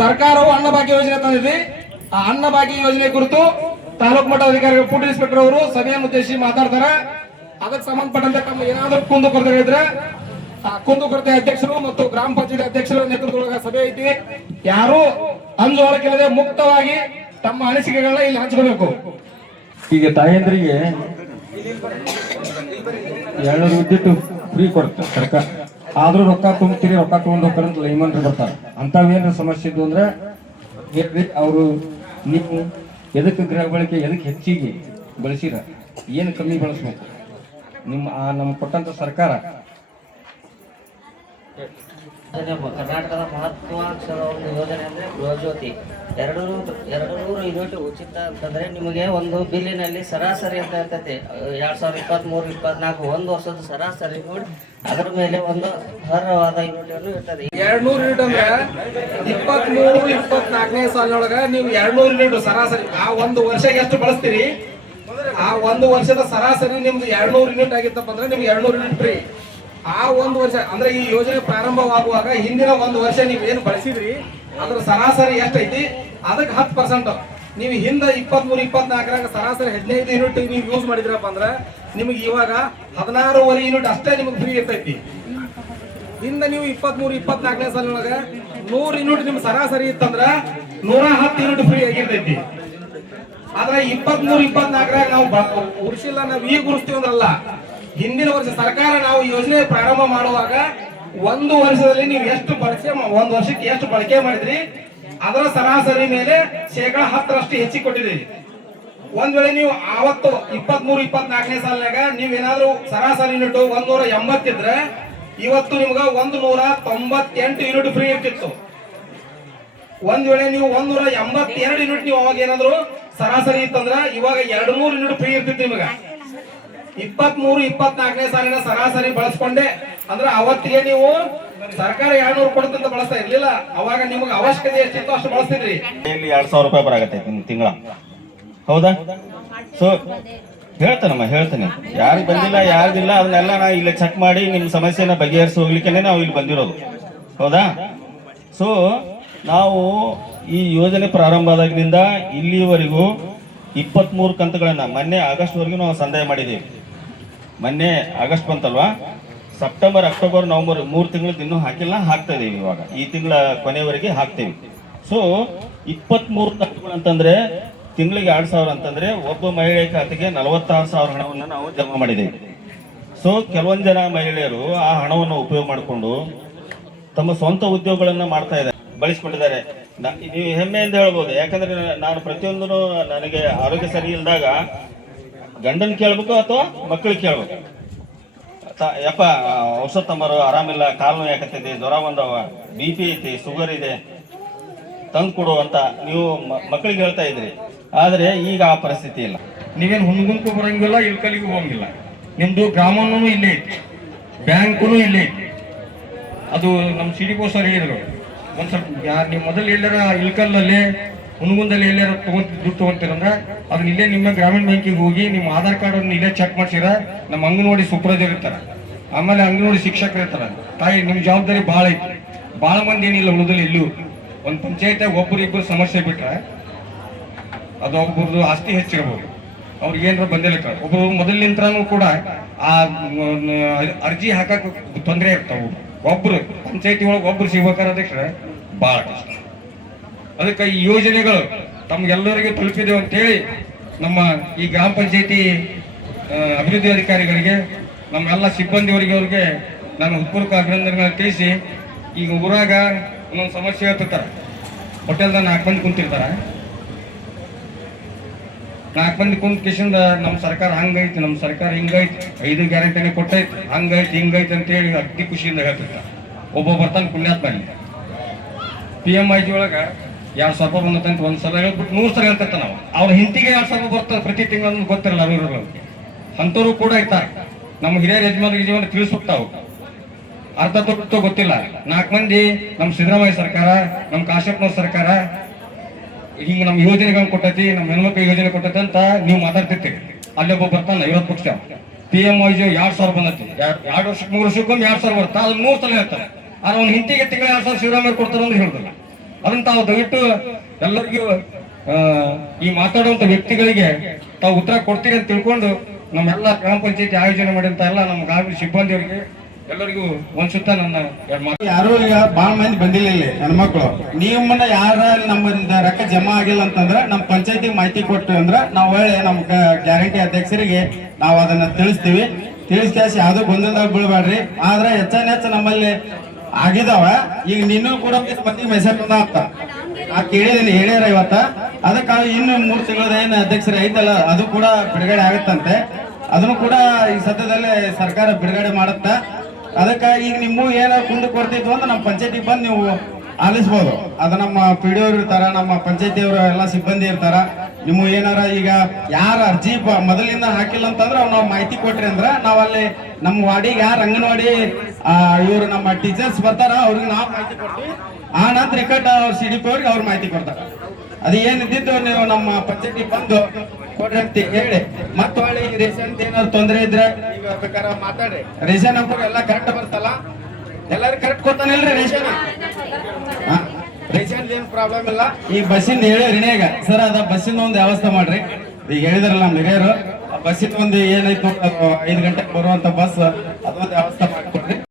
ಸರ್ಕಾರವು ಅನ್ನಭಾಗ್ಯ ಯೋಜನೆ ತಂದಿದೆ. ಆ ಅನ್ನಭಾಗ್ಯ ಯೋಜನೆ ಕುರಿತು ತಾಲೂಕು ಮಟ್ಟದ ಅಧಿಕಾರಿಗಳು ಫುಡ್ ಇನ್ಸ್ಪೆಕ್ಟರ್ ಅವರು ಸಭೆಯನ್ನು ಉದ್ದೇಶಿಸಿ ಮಾತಾಡ್ತಾರೆ. ಅದಕ್ಕೆ ಸಂಬಂಧಪಟ್ಟಂತೆ ತಮ್ಮ ಏನಾದರೂ ಕುಂದುಕೊರತೆ ಇದ್ರೆ ಆ ಕುಂದುಕೊರತೆ ಅಧ್ಯಕ್ಷರು ಮತ್ತು ಗ್ರಾಮ ಪಂಚಾಯತ್ ಅಧ್ಯಕ್ಷರ ನೇತೃತ್ವದೊಳಗ ಸಭೆ ಐತಿ. ಯಾರು ಅಂಜುವಳಕ್ಕಿಲ್ಲದೆ ಮುಕ್ತವಾಗಿ ತಮ್ಮ ಅನಿಸಿಕೆಗಳನ್ನ ಇಲ್ಲಿ ಹಂಚ್ಕೋಬೇಕು. ಈಗ ತಾಯಂದ್ರಿಗೆ 200 ವಿದ್ಯುತ್ ಫ್ರೀ ಕೊಡುತ್ತೆ ಸರ್ಕಾರ. ಆದ್ರೂ ರೊಕ್ಕ ತುಂಬ್ತೀರಿ, ರೊಕ್ಕ ತಗೊಂಡ್ ಹೋಗ್ತಾರಂತ ಲೈಮನ್ರು ಬರ್ತಾರೆ. ಅಂತವೇನು ಸಮಸ್ಯೆ ಇದ್ದು ಅಂದ್ರೆ ಹೇಳ್ರಿ. ಅವರು ನೀವು ಎದಕ್ಕೆ ಗೃಹ ಬಳಕೆ ಎದಕ್ಕೆ ಹೆಚ್ಚಿಗೆ ಬಳಸಿರ, ಏನು ಕಮ್ಮಿ ಬಳಸ್ಬೇಕು, ನಮ್ಮ ಕೊಟ್ಟಂತ ಸರ್ಕಾರ ಕರ್ನಾಟಕದ ಮಹತ್ವಾಕಾಂಕ್ಷದ ಒಂದು ಯೋಜನೆ ಅಂದರೆ ಗೃಹಜ್ಯೋತಿ. 200 ಯೂನಿಟ್ ಉಚಿತ ಅಂತಂದರೆ ನಿಮಗೆ ಒಂದು ಬಿಲ್ಲಿನಲ್ಲಿ ಸರಾಸರಿ ಅಂತ ಇರ್ತೈತಿ 2023-24 ಒಂದು ವರ್ಷದ ಸರಾಸರಿ ನೋಡಿ ಅದರ ಮೇಲೆ ಒಂದು ಅರ್ಹವಾದ ಯೂನಿಟ್ ಇರ್ತದೆ. 200 ಯೂನಿಟ್ ಅಂದ್ರೆ 23-24ನೇ ಸಾಲಿನೊಳಗ ನೀವು 200 ಯೂನಿಟ್ ಸರಾಸರಿ ಆ ಒಂದು ವರ್ಷಕ್ಕೆ ಎಷ್ಟು ಬಳಸ್ತೀರಿ, ಆ ಒಂದು ವರ್ಷದ ಸರಾಸರಿ ನಿಮ್ದು 200 ಯೂನಿಟ್ ಆಗಿತ್ತಪ್ಪ ಅಂದ್ರೆ ನಿಮ್ಗೆ 200 ಯೂನಿಟ್ ಫ್ರೀ. ಆ ಒಂದು ವರ್ಷ ಅಂದ್ರೆ ಈ ಯೋಜನೆ ಪ್ರಾರಂಭವಾಗುವಾಗ ಹಿಂದಿನ ಒಂದು ವರ್ಷ ನೀವು ಏನು ಬಳಸಿದ್ರಿ ಅದ್ರ ಸರಾಸರಿ ಎಷ್ಟೈತಿ ಅದಕ್ಕೆ 10%. ನೀವು ಹಿಂದ 23-24ರಾಗ ಸರಾಸರಿ 15 ಯೂನಿಟ್ ನೀವು ಯೂಸ್ ಮಾಡಿದ್ರಪ್ಪ ಅಂದ್ರೆ ನಿಮ್ಗೆ ಇವಾಗ 16.5 ಯೂನಿಟ್ ಅಷ್ಟೇ ನಿಮ್ಗೆ ಫ್ರೀ ಇರ್ತೈತಿ. ಹಿಂದ ನೀವು 23-24ನೇ ಸಾಲಿನೊಳಗ 100 ಯೂನಿಟ್ ನಿಮ್ ಸರಾಸರಿ ಇತ್ತಂದ್ರ 110 ಯೂನಿಟ್ ಫ್ರೀ ಆಗಿರ್ತೈತಿ. ಆದ್ರೆ 23-24ರಾಗ ನಾವು ಉಳಿಸಿಲ್ಲ, ನಾವು ಈಗ ಉಳಿಸ್ತೀವಿ ಅಂದ್ರಲ್ಲ, ಹಿಂದಿನ ವರ್ಷ ಸರ್ಕಾರ ನಾವು ಯೋಜನೆ ಪ್ರಾರಂಭ ಮಾಡುವಾಗ ಒಂದು ವರ್ಷದಲ್ಲಿ ನೀವು ಎಷ್ಟು ಬಳಕೆ ಒಂದು ವರ್ಷಕ್ಕೆ ಎಷ್ಟು ಬಳಕೆ ಮಾಡಿದ್ರಿ ಅದರ ಸರಾಸರಿ ಮೇಲೆ 10% ಹೆಚ್ಚಿಗೆ ಕೊಟ್ಟಿದ್ದೀರಿ. ಒಂದ್ ವೇಳೆ ನೀವು ಆವತ್ತು 23-24ನೇ ಸಾಲಿನಾಗ ನೀವೇನಾದ್ರೂ ಸರಾಸರಿ ಯೂನಿಟ್ 180 ಇದ್ರೆ ಇವತ್ತು ನಿಮ್ಗ 198 ಯೂನಿಟ್ ಫ್ರೀ ಇರ್ತಿತ್ತು. ಒಂದ್ ವೇಳೆ ನೀವು 182 ಯೂನಿಟ್ ನೀವು ಅವಾಗ ಏನಾದ್ರು ಸರಾಸರಿ ಇತ್ತಂದ್ರ ಇವಾಗ 200 ಯೂನಿಟ್ ಫ್ರೀ ಇರ್ತಿತ್ತು ನಿಮಗ. 23-24ನೇ ಸಾಲಿನ ಸರಾಸರಿ ಬಳಸ್ಕೊಂಡೆ ಅಂದ್ರೆ ಅವತ್ತಿಗೆ ನೀವು ಸರ್ಕಾರ 200 ಕೊಡುತ್ತಂತ ಬಳಸ್ತಾ ಇರ್ಲಿಲ್ಲ. ಅವಾಗ ನಿಮ್ಗೆ ಅವಶ್ಯಕತೆ ಎಷ್ಟಿತ್ತು ಅಷ್ಟು ಬಳಸ್ತಿದ್ರಿ. 2,000 ರೂಪಾಯಿ ಬರಾಗತ್ತೆ ತಿಂಗಳ, ಹೌದಾ? ಸೊ ಹೇಳ್ತೇನೆ ಯಾರು ಬಂದಿಲ್ಲ ಯಾರಿಗಿಲ್ಲ ಅದನ್ನೆಲ್ಲ ನಾ ಇಲ್ಲಿ ಚೆಕ್ ಮಾಡಿ ನಿಮ್ಮ ಸಮಸ್ಯೆನ ಬಗೆಹರಿಸಿ ಹೋಗ್ಲಿಕ್ಕೆ ನಾವು ಇಲ್ಲಿ ಬಂದಿರೋದು, ಹೌದಾ? ಸೊ ನಾವು ಈ ಯೋಜನೆ ಪ್ರಾರಂಭ ಆದಾಗಿನಿಂದ ಇಲ್ಲಿವರೆಗೂ 23 ಕಂತುಗಳನ್ನ ಮೊನ್ನೆ ಆಗಸ್ಟ್ವರೆಗೂ ನಾವು ಸಂದಾಯ ಮಾಡಿದ್ದೀವಿ. ಮೊನ್ನೆ ಆಗಸ್ಟ್ ಬಂತಲ್ವಾ, ಸೆಪ್ಟೆಂಬರ್, ಅಕ್ಟೋಬರ್, ನವೆಂಬರ್ 3 ತಿಂಗಳದ್ದು ಇನ್ನೂ ಹಾಕಿಲ್ಲ, ಹಾಕ್ತಾ ಇದೀವಿ. ಇವಾಗ ಈ ತಿಂಗಳ ಕೊನೆವರೆಗೆ ಹಾಕ್ತೇವೆ. ಸೊ 23 ಕಂತುಗಳು ಅಂತಂದ್ರೆ ತಿಂಗಳಿಗೆ 2,000 ಅಂತಂದ್ರೆ ಒಬ್ಬ ಮಹಿಳೆ ಖಾತೆಗೆ 46,000 ಹಣವನ್ನು ನಾವು ಜಮಾ ಮಾಡಿದ್ದೇವೆ. ಸೊ ಕೆಲವೊಂದು ಜನ ಮಹಿಳೆಯರು ಆ ಹಣವನ್ನು ಉಪಯೋಗ ಮಾಡಿಕೊಂಡು ತಮ್ಮ ಸ್ವಂತ ಉದ್ಯೋಗಗಳನ್ನ ಮಾಡ್ತಾ ಇದ್ದಾರೆ, ಬಳಸಿಕೊಂಡಿದ್ದಾರೆ. ನೀವು ಹೆಮ್ಮೆಯಿಂದ ಹೇಳ್ಬೋದು, ಯಾಕಂದ್ರೆ ನಾನು ಪ್ರತಿಯೊಂದೂ ನನಗೆ ಆರೋಗ್ಯ ಸರಿ ಇಲ್ದಾಗ ಗಂಡನ್ ಕೇಳ್ಬೇಕು ಅಥವಾ ಮಕ್ಕಳಿಗೆ ಕೇಳ್ಬೇಕು, ಯಪ್ಪ ಔಷಧ ತಂಬರು, ಆರಾಮಿಲ್ಲ, ಕಾಲು ನೋವು ಯಾಕತ್ತೈತಿ, ಜ್ವರ ಬಂದವ, BP ಐತಿ, ಶುಗರ್ ಇದೆ, ತಂದು ಕೊಡು ಅಂತ ನೀವು ಮಕ್ಕಳಿಗೆ ಹೇಳ್ತಾ ಇದ್ರಿ. ಆದ್ರೆ ಈಗ ಆ ಪರಿಸ್ಥಿತಿ ಇಲ್ಲ. ನೀವೇನು ಹುಣ್ಗುಂಕು ಬರಂಗಿಲ್ಲ, ಇಳ್ಕಲಿಗೂ ಹೋಗಂಗಿಲ್ಲ. ನಿಮ್ದು ಗ್ರಾಮನೂ ಇಲ್ಲೇ ಐತಿ, ಬ್ಯಾಂಕು ಇಲ್ಲೇ ಐತಿ. ಅದು ನಮ್ಮ ಸಿಡಿಗೋ ಸರ್ ಹೇಳಿದ್ರು, ಒಂದ್ ಸ್ವಲ್ಪ ನೀವು ಮೊದಲು ಎಲ್ಲಾರ ಇಳ್ಕಲ್ಲಲ್ಲಿ ಹುಣಗುಂದಲ್ಲಿ ಎಲ್ಲಾರ ದುಡ್ಡು ತಗೊಂತೀರಂದ್ರೆ ಅದನ್ನ ಇಲ್ಲೇ ನಿಮ್ಮ ಗ್ರಾಮೀಣ ಬ್ಯಾಂಕಿಗೆ ಹೋಗಿ ನಿಮ್ಮ ಆಧಾರ್ ಕಾರ್ಡ್ ಅನ್ನು ಇಲ್ಲೇ ಚೆಕ್ ಮಾಡ್ಸಿರ ನಮ್ಮ ಅಂಗನವಾಡಿ ಸೂಪರ್ವೈಸರ್ ಇರ್ತಾರೆ, ಆಮೇಲೆ ಅಂಗನವಾಡಿ ಶಿಕ್ಷಕರು ಇರ್ತಾರೆ. ತಾಯಿ ನಿಮ್ಮ ಜವಾಬ್ದಾರಿ ಭಾಳ ಐತಿ. ಭಾಳ ಮಂದಿ ಏನಿಲ್ಲ ಉಳಿದಲ್ಲಿ ಎಲ್ಲೂ ಒಂದು ಪಂಚಾಯತ್ಯಾಗ ಒಬ್ಬರಿಬ್ಬರು ಸಮಸ್ಯೆ ಬಿಟ್ರೆ ಅದು ಒಬ್ಬರದು ಆಸ್ತಿ ಹೆಚ್ಚಿರಬಹುದು, ಅವ್ರಿಗೆ ಏನಾರ ಬಂದಿಲ್ಲ. ಒಬ್ಬರು ಮೊದಲಿನಿಂತ್ರನೂ ಕೂಡ ಆ ಅರ್ಜಿ ಹಾಕಕ್ ತೊಂದರೆ ಇರ್ತಾವ. ಒಬ್ರು ಪಂಚಾಯತಿ ಒಳಗೆ ಒಬ್ರು ಸಿಗ್ಬೇಕಾದ್ರೆ ಅಧ್ಯಕ್ಷರ ಬಹಳ ಕಷ್ಟ. ಅದಕ್ಕೆ ಈ ಯೋಜನೆಗಳು ತಮ್ಗೆಲ್ಲರಿಗೂ ತಲುಪಿದೆವು ಅಂತೇಳಿ ನಮ್ಮ ಈ ಗ್ರಾಮ ಪಂಚಾಯತಿ ಅಭಿವೃದ್ಧಿ ಅಧಿಕಾರಿಗಳಿಗೆ, ನಮ್ಮೆಲ್ಲ ಸಿಬ್ಬಂದಿಯವರಿಗೆ ಅವ್ರಿಗೆ ನಾನು ಹೃತ್ಪೂರ್ವಕ ಅಭಿನಂದನೆಗಳನ್ನು ತಿಳಿಸಿ, ಈಗ ಊರಾಗ ಒಂದೊಂದು ಸಮಸ್ಯೆ ಹೇಳ್ತಿರ್ತಾರೆ. ಹೋಟೆಲ್ದಾಗ 4 ಮಂದಿ ಕುಂತಿರ್ತಾರೆ, 4 ಮಂದಿ ಕುಂತ ಕಿಶಿಂದ ನಮ್ಮ ಸರ್ಕಾರ ಹಂಗೈತಿ, ನಮ್ಮ ಸರ್ಕಾರ ಹಿಂಗೈತಿ, 5 ಗ್ಯಾರಂಟಿನೇ ಕೊಟ್ಟೈತಿ, ಹಂಗೈತಿ ಹಿಂಗೈತಿ ಅಂತೇಳಿ ಅತಿ ಖುಷಿಯಿಂದ ಹೇಳ್ತಿರ್ತಾರೆ. ಒಬ್ಬ ಬರ್ತಾನೆ ಪುಣ್ಯಾತ್ಮ, PMIG ಒಳಗೆ 2,000 ರೂಪಾಯಿ ಬಂದಂತ ಒಂದ್ಸಲ ಹೇಳ್ಬಿಟ್ಟು 100 ಸಲ ಹೇಳ್ತಿರ್ತಾನೆ. ನಾವು ಅವ್ರ ಹಿಂತಿಗೆ 2,000 ರೂಪಾಯಿ ಬರ್ತದೆ ಪ್ರತಿ ತಿಂಗಳು ಗೊತ್ತಿರಲ್ಲ. ಅಂಥವ್ರು ಕೂಡ ಇರ್ತಾರೆ. ನಮ್ಮ ಹಿರಿಯರ ಯಜಮಾನ ತಿಳಿಸ್ಬಿಡ್ತಾವು, ಅರ್ಧ ತೊಟ್ಟು ಗೊತ್ತಿಲ್ಲ. 4 ಮಂದಿ ನಮ್ಮ ಸಿದ್ದರಾಮಯ್ಯ ಸರ್ಕಾರ, ನಮ್ಮ ಕಾಶ್ಯಪ್ನವ್ರ ಸರ್ಕಾರ ಹಿಂಗೆ ನಮ್ಮ ಯೋಜನೆಗಳನ್ನ ಕೊಟ್ಟೈತಿ, ನಮ್ಮ ಹೆಣ್ಮಕ್ಳು ಯೋಜನೆ ಕೊಟ್ಟೈತಿ ಅಂತ ನೀವು ಮಾತಾಡ್ತಿರ್ತೀರಿ. ಅಲ್ಲೊಬ್ಬ ಬರ್ತಾನೆ 50 ಪಕ್ಷ PMIG 2,000 ಬಂದೈತಿ, 2 ವರ್ಷಕ್ಕೆ 3 ವರ್ಷಕ್ಕೊಮ್ಮೆ 2,000 ಬರುತ್ತೆ, ಅದನ್ನ 100 ಸಲ ಹೇಳ್ತಾರೆ. ಆದ್ರೆ ಅವ್ನ ಹಿಂತಿಗೆ ತಿಂಗಳ 2,000 ಸಿದ್ದರಾಮಯ್ಯ ಕೊಡ್ತಾರೆ ಅಂತ ಹೇಳಿದ್ರು. ಅದನ್ನ ತಾವು ದಯವಿಟ್ಟು ಎಲ್ಲರಿಗೂ ಈ ಮಾತಾಡುವಂತ ವ್ಯಕ್ತಿಗಳಿಗೆ ತಾವು ಉತ್ತರ ಕೊಡ್ತೀರಿ ಅಂತ ತಿಳ್ಕೊಂಡು ನಮ್ಮೆಲ್ಲ ಗ್ರಾಮ ಪಂಚಾಯತಿ ಆಯೋಜನೆ ಮಾಡಿದಂತ ಎಲ್ಲ ನಮ್ಮ ಗ್ರಾಮೀಣ ಸಿಬ್ಬಂದಿಯವರಿಗೆ ಎಲ್ಲರಿಗೂ ಒಂದ್ಸುತ್ತ ನನ್ನ ಎರಡು ಮಾತು. ಯಾರು ಈಗ ಬಾಳ ಮಂದಿ ಬಂದಿಲ್ಲ ಇಲ್ಲಿ ಹೆಣ್ಮಕ್ಳು. ನಿಮ್ಮನ್ನ ಯಾರ ನಮ್ಮಿಂದ ರೊಕ್ಕ ಜಮಾ ಆಗಿಲ್ಲ ಅಂತಂದ್ರ ನಮ್ಮ ಪಂಚಾಯತಿಗೆ ಮಾಹಿತಿ ಕೊಟ್ಟು ಅಂದ್ರ ನಾವು ಒಳ್ಳೆ ನಮ್ಮ ಗ್ಯಾರಂಟಿ ಅಧ್ಯಕ್ಷರಿಗೆ ನಾವು ಅದನ್ನ ತಿಳಿಸ್ತೀವಿ. ತಿಳಿಸ್ಕ್ಯಾಸಿ ಯಾವ್ದು ಗೊಂದಲದಾಗ ಬೀಳ್ಬೇಡ್ರಿ. ಆದ್ರೆ ಹೆಚ್ಚ ನಮ್ಮಲ್ಲಿ ಆಗಿದಾವ. ಈಗ ನಿನ್ನೂ ಕೂಡ ಮಂದಿ ಮೆಸೇಜ್ ಬಂದ ಅಂತ ನಾ ಕೇಳಿದೀನಿ, ಹೇಳ್ಯಾರ ಇವತ್ತ. ಅದಕ್ಕ ಇನ್ನು 3 ತಿಂಗಳದ ಏನ್ ಅಧ್ಯಕ್ಷರ ಐತಲ್ಲ ಅದು ಕೂಡ ಬಿಡುಗಡೆ ಆಗತ್ತಂತೆ. ಅದನ್ನು ಕೂಡ ಈ ಸದ್ಯದಲ್ಲೇ ಸರ್ಕಾರ ಬಿಡುಗಡೆ ಮಾಡತ್ತ. ಅದಕ್ಕ ಈಗ ನಿಮ್ಮ ಏನಾರ ಕುಂದು ಕೊಡ್ತಿದ್ವು ಅಂತ ನಮ್ಮ ಪಂಚಾಯತಿಗೆ ಬಂದು ನೀವು ಆಲಿಸ್ಬೋದು. ಅದು ನಮ್ಮ PDO ಇರ್ತಾರ, ನಮ್ಮ ಪಂಚಾಯತಿಯವರು ಎಲ್ಲ ಸಿಬ್ಬಂದಿ ಇರ್ತಾರ. ನಿಮ್ಮ ಏನಾರ ಈಗ ಯಾರ ಅರ್ಜಿ ಮೊದಲಿಂದ ಹಾಕಿಲ್ಲ ಅಂತಂದ್ರೆ ನಾವು ಮಾಹಿತಿ ಕೊಟ್ರಿ ಅಂದ್ರ ನಾವಲ್ಲಿ ನಮ್ಮ ವಾರ್ಡಿಗೆ ಯಾರು ಅಂಗನವಾಡಿ ಇವ್ರು ನಮ್ಮ ಟೀಚರ್ಸ್ ಬರ್ತಾರ ಅವ್ರಿಗೆ ನಾವು ಮಾಹಿತಿ ಕೊಡ್ತೀವಿ. ಆ ನಂತರ ಇಕ್ಕಟ್ಟ ಅವ್ರ CDP ಅವ್ರಿಗೆ ಅವ್ರು ಮಾಹಿತಿ ಕೊಡ್ತಾರ. ಅದು ಏನಿದ್ದು ನೀವು ನಮ್ಮ ಪಂಚಾಯತಿ ಬಂದು ಕೊಡ್ರಿ ಅಂತ ಹೇಳಿ. ಮತ್ತೆ ಹೊಳ್ಳಿ ರೇಷನ್ ಏನಾದ್ರು ತೊಂದರೆ ಇದ್ರೆ ಈಗ ಬೇಕಾದ್ರೆ ಮಾತಾಡ್ರಿ. ರೇಷನ್ ನಂಬರ್ ಎಲ್ಲ ಕರೆಕ್ಟ್ ಬರ್ತಲ್ಲ, ಎಲ್ಲರಿಗೂ ಕರೆಕ್ಟ್ ಕೊಡ್ತಾನಿಲ್ರಿ ರೇಷನ್? ರೇಷನ್ ಏನ್ ಪ್ರಾಬ್ಲಮ್ ಇಲ್ಲ. ಈ ಬಸ್ಸಿಂದ ಹೇಳಿರಿ ಈಗ ಸರ್, ಅದ ಬಸ್ಸಿಂದ ಒಂದು ವ್ಯವಸ್ಥೆ ಮಾಡ್ರಿ. ಈಗ ಹೇಳಿದ್ರಲ್ಲ ನಮ್ಮ ಹಿರಿಯರು, ಬಸ್ಸಿನ ಒಂದು ಏನಾಯ್ತು 5 ಗಂಟೆಗೆ ಬರುವಂತ ಬಸ್ ಅದೊಂದು ವ್ಯವಸ್ಥೆ ಮಾಡ್ಕೊಡ್ರಿ.